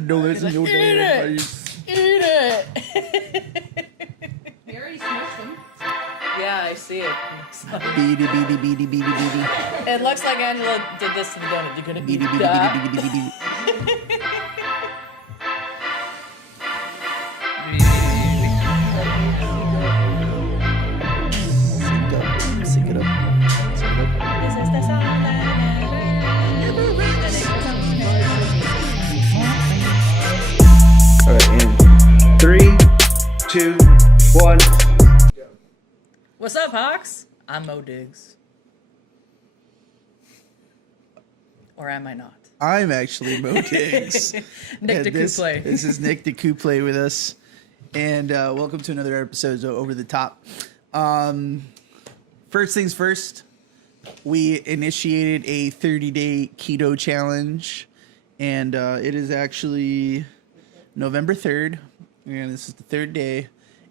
No, listen, no damn. Eat it! You already smushed them. Yeah, I see it. Beady, beady, beady, beady, beady. It looks like Angela did this to the donut. You're gonna Beady, eat beady, that? beady, beady, beady. Sync it up. Sync it up. This is the song that never ends. All right, and 3, 2, 1. What's up, Hawks? I'm Mo Diggs. Or am I not? I'm actually Mo Diggs. Nick the Couple. This is Nick the Couple with us. And welcome to another episode of Over the Top. First things first, we initiated a 30-day keto challenge. And it is actually November 3rd. And this is the third day.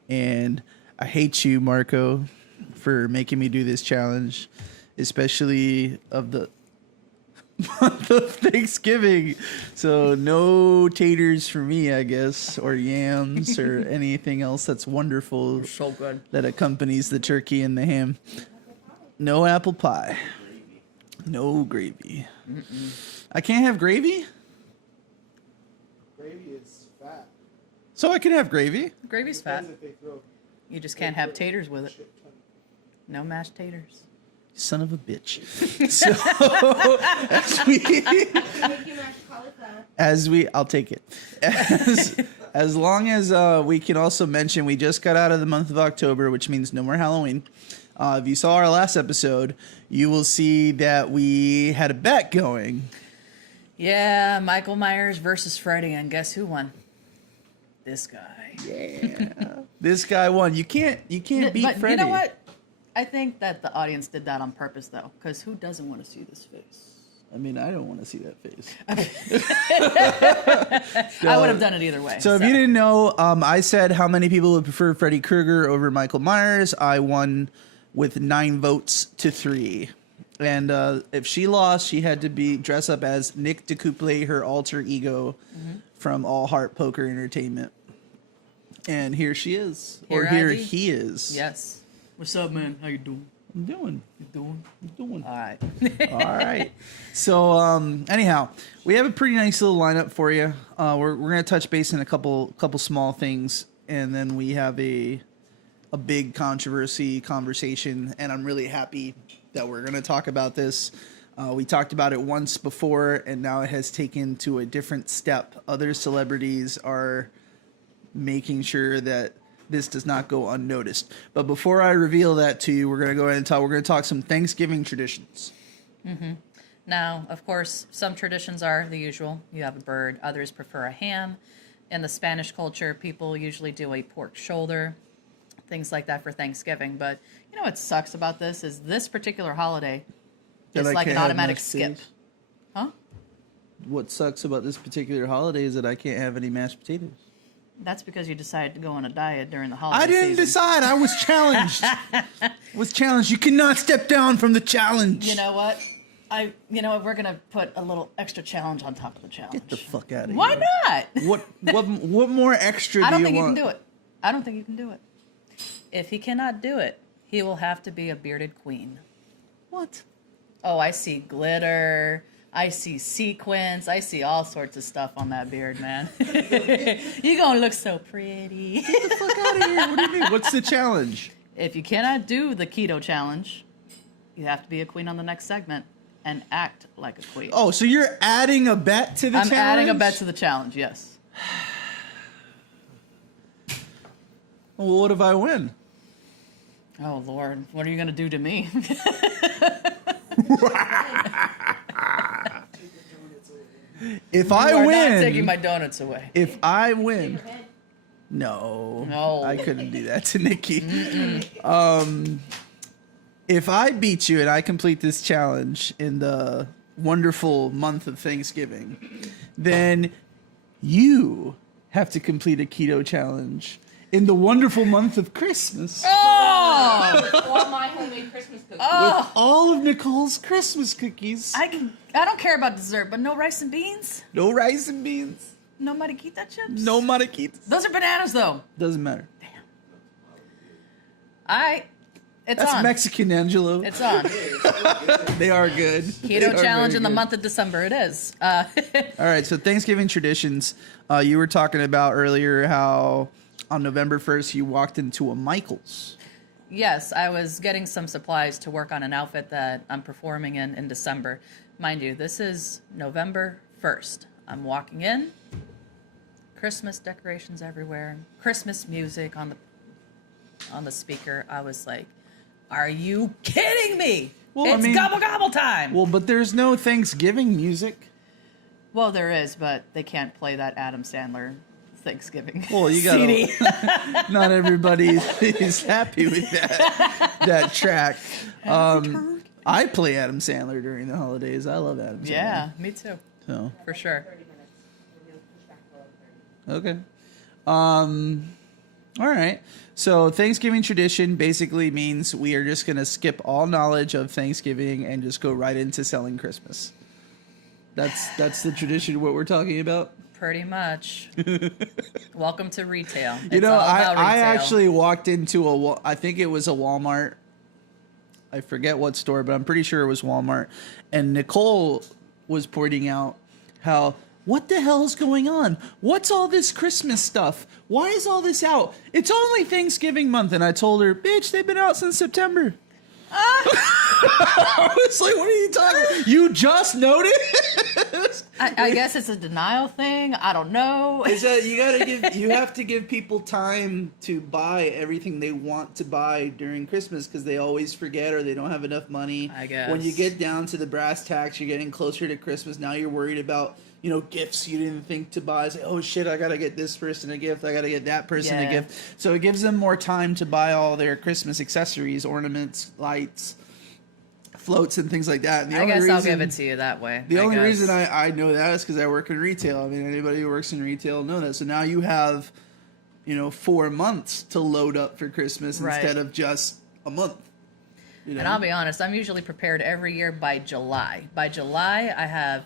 And I hate you, Marco, for making me do this challenge. Especially of the month of Thanksgiving. So no taters for me, I guess, or yams or anything else that's wonderful So good. that accompanies the turkey and the ham. No apple pie. No gravy. I can't have gravy? Gravy is fat. So I can have gravy? Gravy's fat. If they throw You just can't have taters with it. No mashed taters. Son of a bitch. So I'll take it. As long as we can also mention, we just got out of the month of October, which means no more Halloween. If you saw our last episode, you will see that we had a bet going. Yeah, Michael Myers versus Freddy, and guess who won? This guy. Yeah. This guy won. You can't beat But Freddy. you know what? I think that the audience did that on purpose, though, because who doesn't want to see this face? I mean, I don't want to see that face. I would have done it either way. So if you didn't know, I said how many people would prefer Freddy Krueger over Michael Myers. I won with 9 votes to 3. And if she lost, she had to dress up as Nick the Couple, her alter ego from All Heart Poker Entertainment. And here she is. Here Here I be. he is. Yes. What's up, man? How you doing? I'm doing. You doing? I'm doing. All right. All right. So, anyhow, we have a pretty nice little lineup for you. We're gonna touch base in a couple small things, and then we have a big conversation. And I'm really happy that we're gonna talk about this. We talked about it once before, and now it has taken to a different step. Other celebrities are making sure that this does not go unnoticed. But before I reveal that to you, we're going to go ahead and talk. We're going to talk some Thanksgiving traditions. Now, of course, some traditions are the usual. You have a bird. Others prefer a ham. In the Spanish culture, people usually do a pork shoulder, things like that for Thanksgiving. But you know what sucks about this is this particular holiday That is I like an can't have automatic mashed skip. potatoes. Huh? What sucks about this particular holiday is that I can't have any mashed potatoes. That's because you decided to go on a diet during the holiday I didn't season. decide. I was challenged. You cannot step down from the challenge. You know what? We're gonna put a little extra challenge on top of the challenge. Get the fuck out of here. Why not? What more extra I do don't you think you want? can do it. I don't think you can do it. If he cannot do it, he will have to be a bearded queen. What? Oh, I see glitter. I see sequins. I see all sorts of stuff on that beard, man. You're gonna look so pretty. Get the fuck out of here. What do you mean? What's the challenge? If you cannot do the keto challenge, you have to be a queen on the next segment and act like a queen. Oh, so you're adding a bet to the challenge? I'm adding a bet to the challenge, yes. Well, what if I win? Oh, Lord. What are you going to do to me? If You I are win, not taking my donuts away. if I win, no, No. I couldn't do that to Nikki. If I beat you and I complete this challenge in the wonderful month of Thanksgiving, then you have to complete a keto challenge in the wonderful month of Christmas Oh! Or my homemade Christmas cookies. with all of Nicole's Christmas cookies. I don't care about dessert, but no rice and beans? No rice and beans. No mariquita chips? No mariquitas. Those are bananas, though. Doesn't matter. It's That's on. Mexican, Angelo. It's on. They are good. They Keto are challenge very in the good. month of December. It is. All right, so Thanksgiving traditions. You were talking about earlier how on November 1st you walked into a Michael's. Yes, I was getting some supplies to work on an outfit that I'm performing in December. Mind you, this is November 1st. I'm walking in, Christmas decorations everywhere, Christmas music on the speaker. I was like, are you kidding me? Well, I It's mean- gobble gobble time. Well, but there's no Thanksgiving music. Well, there is, but they can't play that Adam Sandler Thanksgiving Well, you gotta. CD. Not everybody is happy with that track. I play Adam Sandler during the holidays. I love Adam Sandler. Yeah, me too, So for sure. okay. All right. So Thanksgiving tradition basically means we are just gonna skip all knowledge of Thanksgiving and just go right into selling Christmas. That's the tradition of what we're talking about. Pretty much. Welcome to retail. You It's know, all about I retail. actually walked into I think it was a Walmart. I forget what store, but I'm pretty sure it was Walmart. And Nicole was pointing out how, what the hell is going on? What's all this Christmas stuff? Why is all this out? It's only Thanksgiving month. And I told her, bitch, they've been out since September. I was like, what are you talking about? You just noticed? I guess it's a denial thing. I don't know. Is that you have to give people time to buy everything they want to buy during Christmas because they always forget or they don't have enough money. I guess. When you get down to the brass tacks, you're getting closer to Christmas. Now you're worried about, gifts you didn't think to buy. Say, oh shit, I gotta get this person a gift. I gotta get that person a Yeah. gift. So it gives them more time to buy all their Christmas accessories, ornaments, lights, floats, and things like that. And I guess I'll give it to you that way. the only guess. reason I know that is because I work in retail. I mean, anybody who works in retail know that. So now you have, 4 months to load up for Christmas Right. instead of just a month. And I'll be honest, I'm usually prepared every year by July. By July, I have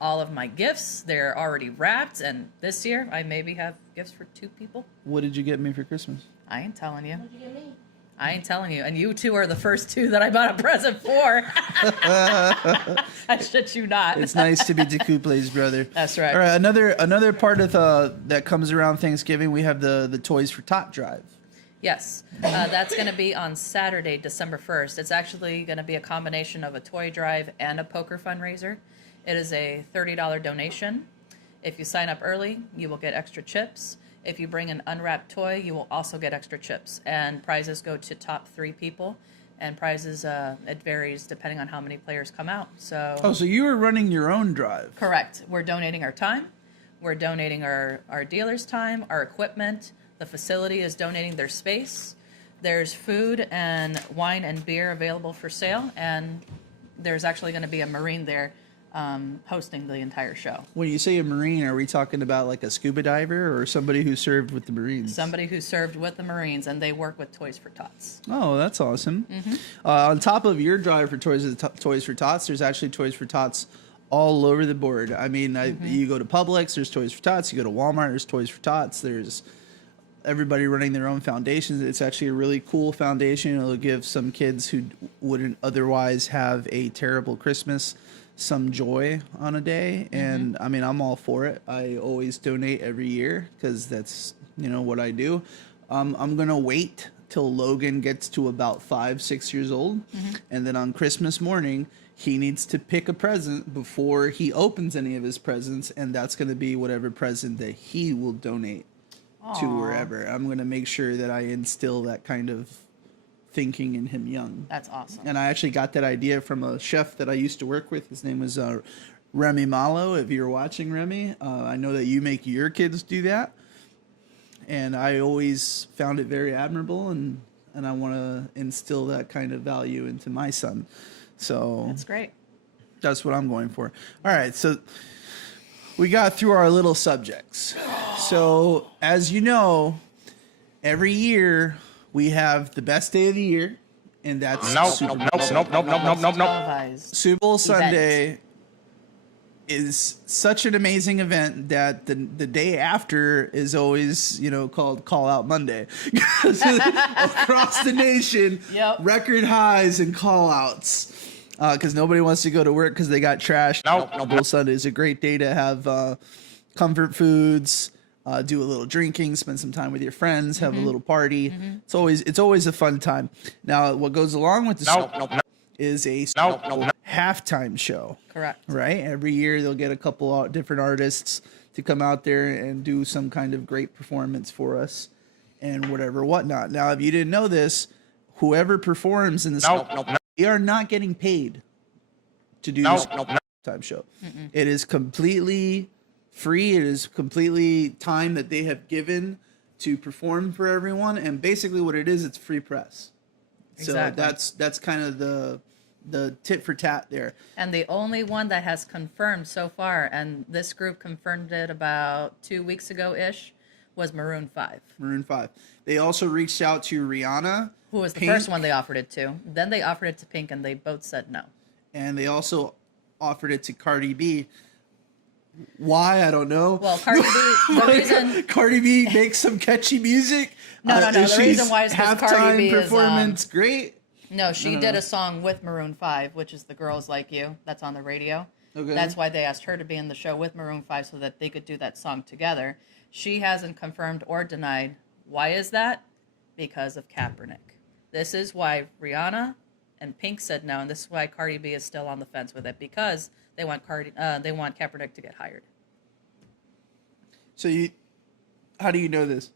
all of my gifts. They're already wrapped. And this year, I maybe have gifts for 2 people. What did you get me for Christmas? I ain't telling you. What'd you get me? I ain't telling you. And you 2 are the first 2 that I bought a present for. I shit you not. It's nice to be Decouples's brother. That's right. All right, another part of that comes around Thanksgiving, we have the Toys for Tot drive. Yes, that's going to be on Saturday, December 1st. It's actually going to be a combination of a toy drive and a poker fundraiser. It is a $30 donation. If you sign up early, you will get extra chips. If you bring an unwrapped toy, you will also get extra chips. And prizes go to top 3 people. And prizes, it varies depending on how many players come out. So, Oh, so you were running your own drive. correct. We're donating our time. We're donating our dealer's time, our equipment. The facility is donating their space. There's food and wine and beer available for sale. And there's actually going to be a Marine there hosting the entire show. When you say a Marine, are we talking about like a scuba diver or somebody who served with the Marines? Somebody who served with the Marines, and they work with Toys for Tots. Oh, that's awesome. Mm-hmm. On top of your drive for Toys for Tots, there's actually Toys for Tots all over the board. I mean, you go to Publix, there's Toys for Tots. You go to Walmart, there's Toys for Tots. There's everybody running their own foundations. It's actually a really cool foundation. It'll give some kids who wouldn't otherwise have a terrible Christmas some joy on a day. And I mean, I'm all for it. I always donate every year because that's, what I do. I'm going to wait till Logan gets to about 5-6 years old. And then on Christmas morning, he needs to pick a present before he opens any of his presents. And that's going to be whatever present that he will donate to wherever. I'm going to make sure that I instill that kind of thinking in him young. That's awesome. And I actually got that idea from a chef that I used to work with. His name was Remy Malo. If you're watching, Remy, I know that you make your kids do that. And I always found it very admirable, and I want to instill that kind of value into my son. So That's great. that's what I'm going for. All right, so we got through our little subjects. So as you know, every year we have the best day of the year, and that's Nope, Super nope, nope, nope, nope, nope, nope, nope, nope. Televised. Super Bowl Sunday. is such an amazing event that the day after is always, called Call Out Monday. Across the nation, Yep. record highs and call outs. Because nobody wants to go to work because they got trashed. No. Sunday is a great day to have comfort foods, do a little drinking, spend some time with your friends, have a little party. It's always a fun time. Now, what goes along with the is a halftime show. Correct. Right? Every year they'll get a couple different artists to come out there and do some kind of great performance for us and whatnot. Now, if you didn't know this, whoever performs in this, they are not getting paid to do this halftime show. It is completely free. It is completely time that they have to perform for everyone. And basically what it is, it's free press. Exactly. So that's kind of the tit for tat there. And the only one that has confirmed so far, and this group confirmed it about 2 weeks ago-ish, was Maroon 5. Maroon 5. They also reached out to Rihanna, who was the Pink, first one they offered it to. Then they offered it to Pink, and they both said no. And they also offered it to Cardi B. Why? I don't know. Well, Cardi B, the reason... Cardi B makes some catchy music. No. The reason why is because Cardi B performance, great. No, she did a song with Maroon 5, which is The Girls Like You. That's on the radio. Okay. That's why they asked her to be in the show with Maroon 5 so that they could do that song together. She hasn't confirmed or denied. Why is that? Because of Kaepernick. This is why Rihanna and Pink said no, and this is why Cardi B is still on the fence with it, because they want Kaepernick to get hired. So how do you know this?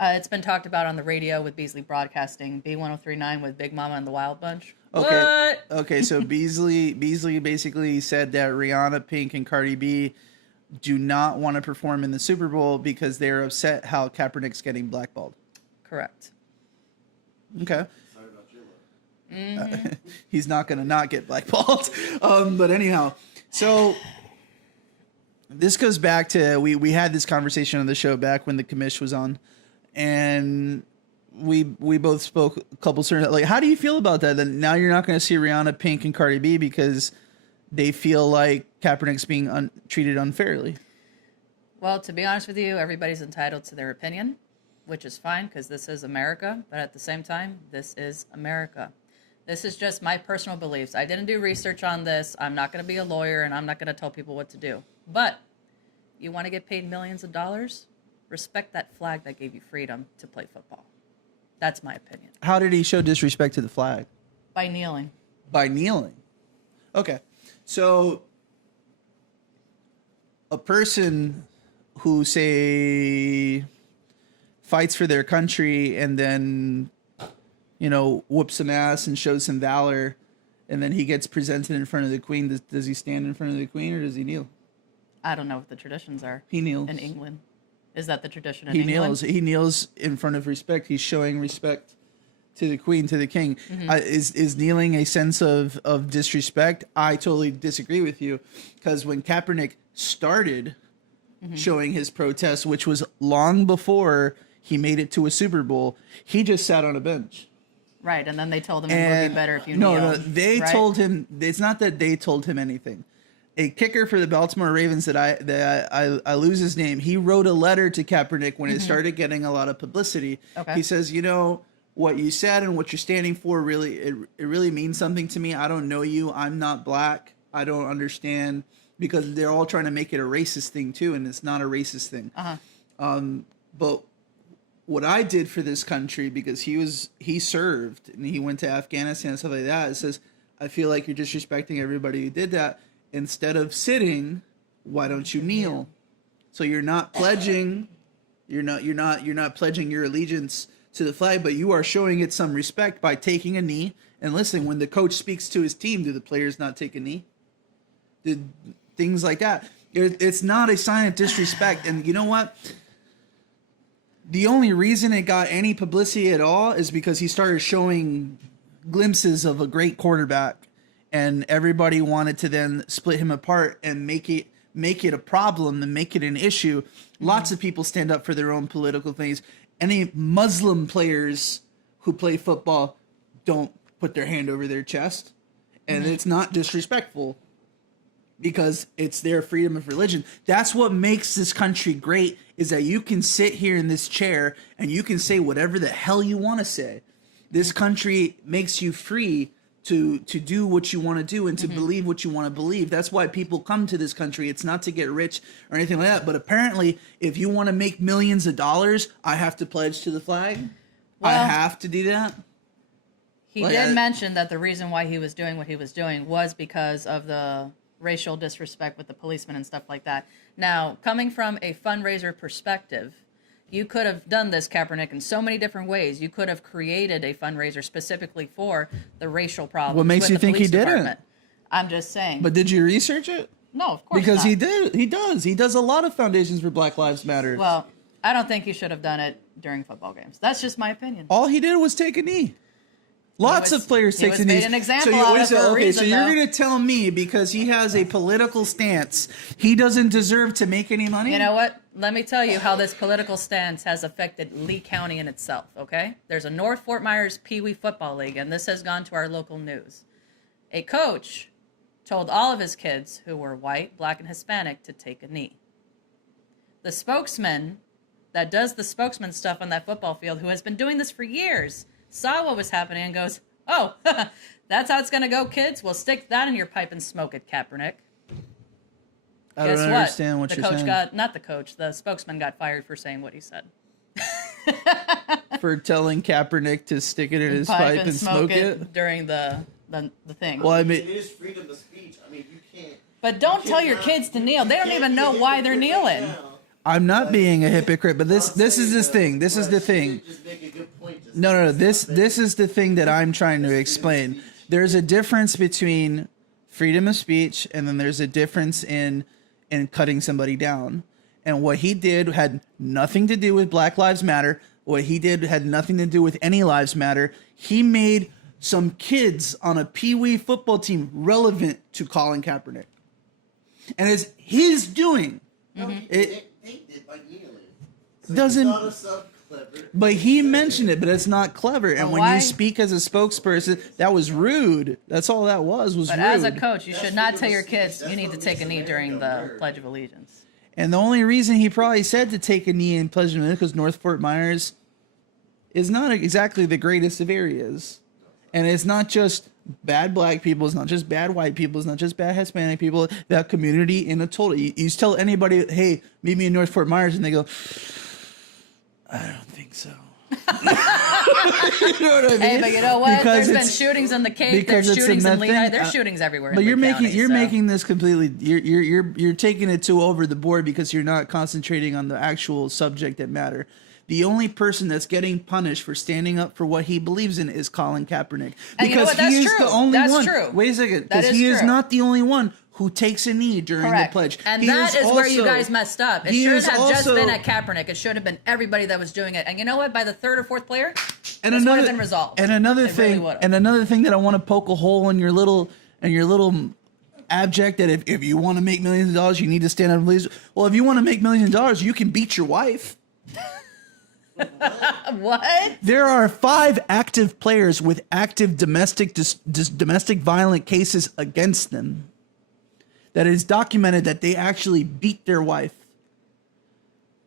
It's been talked about on the radio with Beasley Broadcasting, B1039 with Big Mama and the Wild Bunch. Okay. What? Okay, so Beasley basically said that Rihanna, Pink, and Cardi B do not want to perform in the Super Bowl because they're upset how Kaepernick's getting blackballed. Correct. Okay. He's not going to not get blackballed. But anyhow, so this goes back to we had this conversation on the show back when the commish was on, and we both spoke a couple certain, like, how do you feel about that? That now you're not going to see Rihanna, Pink, and Cardi B because they feel like Kaepernick's being treated unfairly. Well, to be honest with you, everybody's entitled to their opinion, which is fine because this is America. But at the same time, this is America. This is just my personal beliefs. I didn't do research on this. I'm not going to be a lawyer, and I'm not going to tell people what to do. But you want to get paid millions of dollars? Respect that flag that gave you freedom to play football. That's my opinion. How did he show disrespect to the flag? By kneeling. By kneeling. Okay. So a person who, say, fights for their country and then, whoops some ass and shows some valor, and then he gets presented in front of the Queen, does he stand in front of the Queen or does he kneel? I don't know what the traditions are. He kneels. In England. Is that the tradition in England? He kneels in front of respect. He's showing respect to the Queen, to the King. Mm-hmm. Is kneeling a sense of disrespect? I totally disagree with you, because when Kaepernick started showing his protest, which was long before he made it to a Super Bowl, he just sat on a bench. Right, and then they told him it would be better if you kneel. No, they told him. It's not that they told him anything. A kicker for the Baltimore Ravens that I lose his name. He wrote a letter to Kaepernick when it started getting a lot of publicity. Okay. He says, what you said and what you're standing for really it really means something to me. I don't know you. I'm not black. I don't understand, because they're all trying to make it a racist thing too, and it's not a racist thing. But what I did for this country, because he served and he went to Afghanistan and stuff like that, it says, I feel like you're disrespecting everybody who did that. Instead of sitting, why don't you kneel? So you're not pledging, you're not pledging your allegiance to the flag, but you are showing it some respect by taking a knee. And listen, when the coach speaks to his team, do the players not take a knee? Did things like that? It's not a sign of disrespect. And you know what? The only reason it got any publicity at all is because he started showing glimpses of a great quarterback. And everybody wanted to then split him apart and make it a problem and make it an issue. Lots of people stand up for their own political things. Any Muslim players who play football don't put their hand over their chest. And it's not disrespectful. because it's their freedom of religion. That's what makes this country great, is that you can sit here in this chair and you can say whatever the hell you want to say. This country makes you free to do what you want to do and to believe what you want to believe. That's why people come to this country. It's not to get rich or anything like that. But apparently, if you want to make millions of dollars, I have to pledge to the flag. I Well, have to do that. He did mention that the reason why he was doing what he was doing was because of the racial disrespect with the policemen and stuff like that. Now, coming from a fundraiser perspective, you could have done this, Kaepernick, in so many different ways. You could have created a fundraiser specifically for the racial problems. What makes with you the think he police didn't? department. I'm just saying. But did you research it? No, of course Because not. he did. He does. He does a lot of foundations for Black Lives Matter. Well, I don't think you should have done it during football games. That's just my opinion. All he did was take a knee. Lots of players take a knee. He was made an example out of for a reason, so you're though. going to tell me because he has a political stance, he doesn't deserve to make any money? You know what? Let me tell you how this political stance has affected Lee County in itself, okay? There's a North Fort Myers Pee Wee Football League, and this has gone to our local news. A coach told all of his kids who were white, black, and Hispanic to take a knee. The spokesman that does the spokesman stuff on that football field, who has been doing this for years, saw what was happening and goes, oh, that's how it's going to go, kids? Well, stick that in your pipe and smoke it, Kaepernick. I don't Guess understand what the you're coach saying. not the coach, the spokesman got fired for saying what he said. For telling Kaepernick to stick it in his pipe and smoke it? during the thing. Well, I It mean, is freedom of speech. I mean, you can't. But don't tell your kids to kneel. They don't even know why they're kneeling. I'm not being a hypocrite, but this is this thing. This is the thing. Just make a good point. Just No. This is the thing that I'm trying to explain. There's a difference between freedom of speech and then there's a difference in cutting somebody down. And what he did had nothing to do with Black Lives Matter. What he did had nothing to do with any lives matter. He made some kids on a Pee Wee football team relevant to Colin Kaepernick. And it's his doing. No, It they did by kneeling. So doesn't- you thought of something clever. But he mentioned it, but it's not clever. And But when why- you speak as a spokesperson, that was rude. That's all that was But rude. as a coach, you That's should not freedom tell of your speech. kids That's you need what to take a makes knee during the America Pledge of Allegiance. And the only reason he probably said to take a knee in Pledge of Allegiance because North Fort Myers is not exactly the greatest of areas. And it's not just bad black people. It's not just bad white people. It's not just bad Hispanic people. That community in a total. You tell anybody, hey, meet me in North Fort Myers, and they go, I don't think so. You know what I mean? Hey, but you know what? Because There's been it's- shootings in the Cape. because There's it's shootings in another Lehigh. thing, There's shootings everywhere. But in you're Lee making County, so. making this completely. You're taking it too over the board because you're not concentrating on the actual subject that matter. The only person that's getting punished for standing up for what he believes in is Colin Kaepernick And you know because what? That's he is true. the only That's one. true. Wait a second, That because is he is true. not the only one who takes a knee during Correct. the pledge. And He that is where you also- guys messed up. It he shouldn't is have just also- been at Kaepernick. It should have been everybody that was doing it. And you know what? By the third or fourth player, And this would another have been resolved. And another It really thing, would have. and another thing that I want to poke a hole in your little abject that if you want to make millions of dollars, you need to stand up and please. Well, if you want to make millions of dollars, you can beat your wife. What? There are 5 active players with active domestic violent cases against them. That is documented that they actually beat their wife,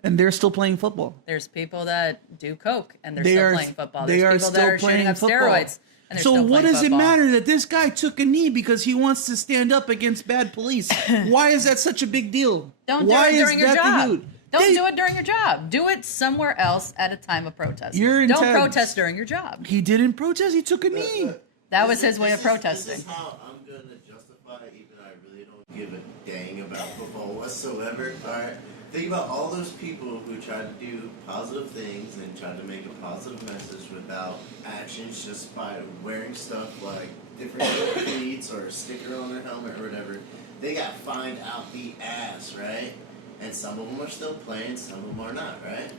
and they're still playing football. There's people that do coke and they're They still are playing football. they There's are people that still are shooting playing up football. steroids and they're So still what playing does football. it matter that this guy took a knee because he wants to stand up against bad police? Why is that such a big deal? Don't Why do it is during your that the job. mood? Don't do it during your job. Do it somewhere else at a time of protest. You're Don't intense. protest during your job. He didn't protest. He took a knee. That was his way of protesting. This is how I'm gonna justify it, even though I really don't give a dang about football whatsoever. Alright. Think about all those people who tried to do positive things and tried to make a positive message without actions, just by wearing stuff like different cleats or a sticker on their helmet or whatever. They got fined out the ass, right? And some of them are still playing, some of them are not, right?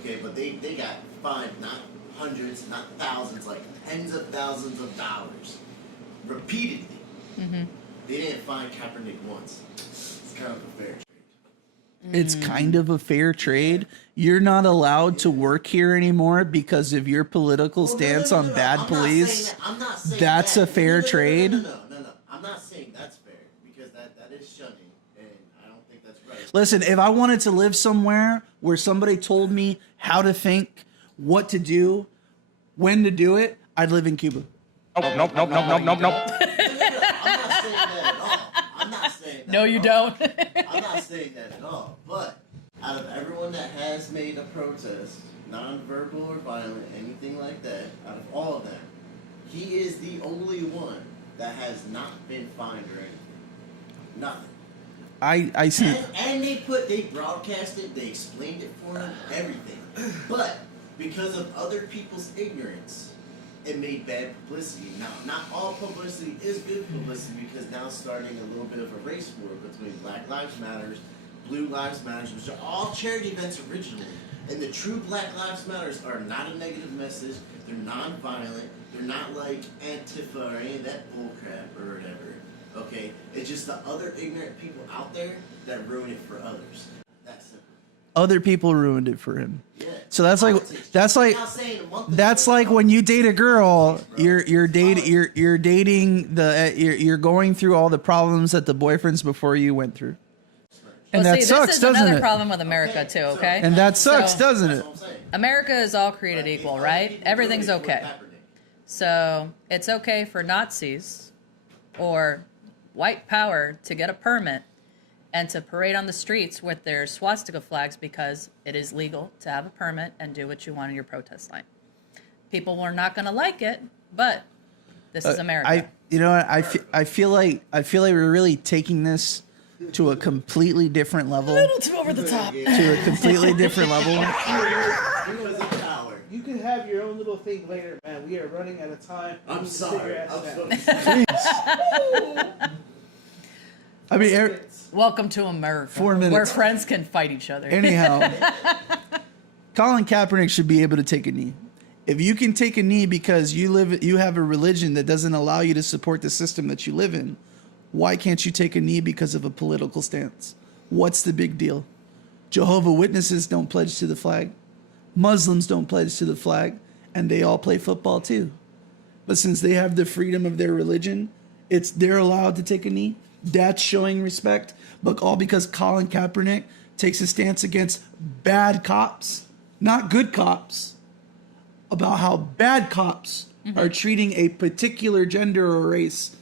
Okay, but they got fined not hundreds, not thousands, like tens of thousands of dollars repeatedly. Mm-hmm. They didn't fine Kaepernick once. It's kind of a fair trade. It's kind of a fair trade. You're not allowed to work here anymore because of your political stance on bad police. I'm not saying That's that. a fair trade. No. I'm not saying that's fair because that is shut Listen, if I wanted to live somewhere where somebody told me how to think, what to do, when to do it, I'd live in Cuba. Nope. I'm not saying that at all. I'm not saying that. No, you at don't. all. I'm not saying that at all. But out of everyone that has made a protest, non-verbal or violent, anything like that, out of all of them, he is the only one that has not been fined or anything. Nothing. I see. And they broadcast it, they explained it for him, everything. But because of other people's ignorance, it made bad publicity. Now, not all publicity is good publicity because now it's starting a little bit of a race war between Black Lives Matters, Blue Lives Matters, which are all charity events originally. And the true Black Lives Matters are not a negative message. They're non-violent. They're not like Antifa or any of that bullcrap or whatever. Okay? It's just the other ignorant people out there that ruin it for others. That's simple. Other people ruined it for him. Yeah. So that's like when you date a girl, you're going through all the problems that the boyfriends before you went through. And Well, that see, sucks, this is doesn't another it? problem with America too, okay? And that sucks, So- doesn't it? That's what I'm saying. America is all created equal, right? Everything's okay. So it's okay for Nazis or white power to get a permit and to parade on the streets with their swastika flags because it is legal to have a permit and do what you want in your protest line. People were not going to like it, but this is America. I feel like we're really taking this to a completely different level. a little too over the top. To a completely different level. Because of power. You can have your own little thing later, man. We are running out of time. We I'm need to sit sorry. your ass I'm down. sorry. I mean, Welcome to America, 4 minutes. where friends can fight each other. anyhow, Colin Kaepernick should be able to take a knee. If you can take a knee because you have a religion that doesn't allow you to support the system that you live in, why can't you take a knee because of a political stance? What's the big deal? Jehovah's Witnesses don't pledge to the flag. Muslims don't pledge to the flag, and they all play football too. But since they have the freedom of their religion, they're allowed to take a knee. That's showing respect, but all because Colin Kaepernick takes a stance against bad cops, not good cops, about how bad cops are treating a particular gender or race.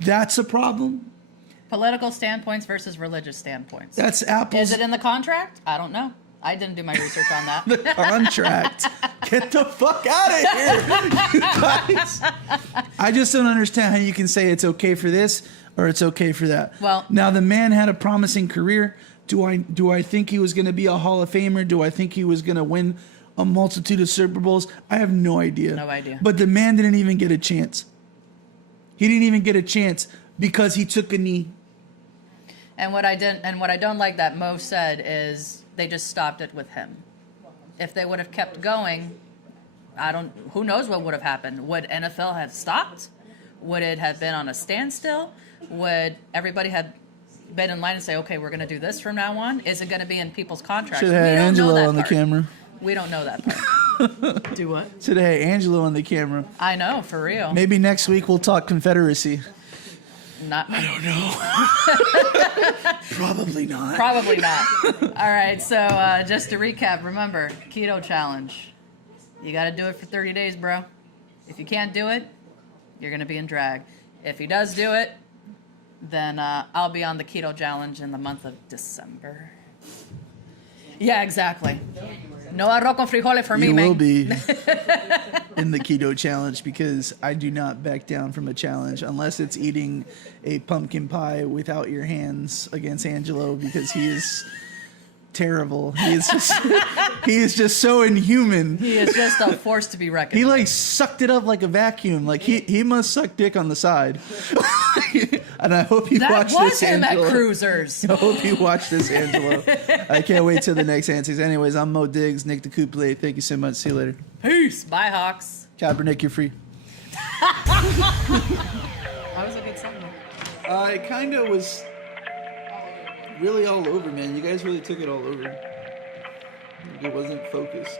That's a problem. Political standpoints versus religious standpoints. That's apples. Is it in the contract? I don't know. I didn't do my research on that. The contract. Get the fuck out of here, you guys. I just don't understand how you can say it's okay for this or it's okay for that. Well- now the man had a promising career. Do I think he was going to be a Hall of Famer? Do I think he was going to win a multitude of Super Bowls? I have no idea. No idea. But the man didn't even get a chance. He didn't even get a chance because he took a knee. And what I don't like that Mo said is they just stopped it with him. If they would have kept going, who knows what would have happened? Would NFL have stopped? Would it have been on a standstill? Would everybody have been in line and say, okay, we're going to do this from now on? Is it going to be in people's contracts? Should have had Angelo on the part. camera. We don't know that part. Do what? Should have had Angelo on the camera. I know, for real. Maybe next week we'll talk Confederacy. Not me. Probably not. Probably not. All right, so just to recap, remember, keto challenge. You got to do it for 30 days, bro. If you can't do it, you're going to be in drag. If he does do it, then I'll be on the keto challenge in the month of December. Yeah, exactly. No arroz con frijoles for me, You man. will be in the keto challenge because I do not back down from a challenge unless it's eating a pumpkin pie without your hands against Angelo because he is terrible. He is just so inhuman. He is just a force to be reckoned He with. like sucked it up like a vacuum. Like he must suck dick on the side. And I hope you That watch was this, him Angelo. at Cruisers. I hope you watch this, Angelo. I can't wait till the next answers. Anyways, I'm Mo Diggs, Nick the Couple. Thank you so much. See you later. Peace. Bye, Hawks. Kaepernick, you're free. That was a good song. I kind of was really all over, man. You guys really took it all over. It wasn't focused.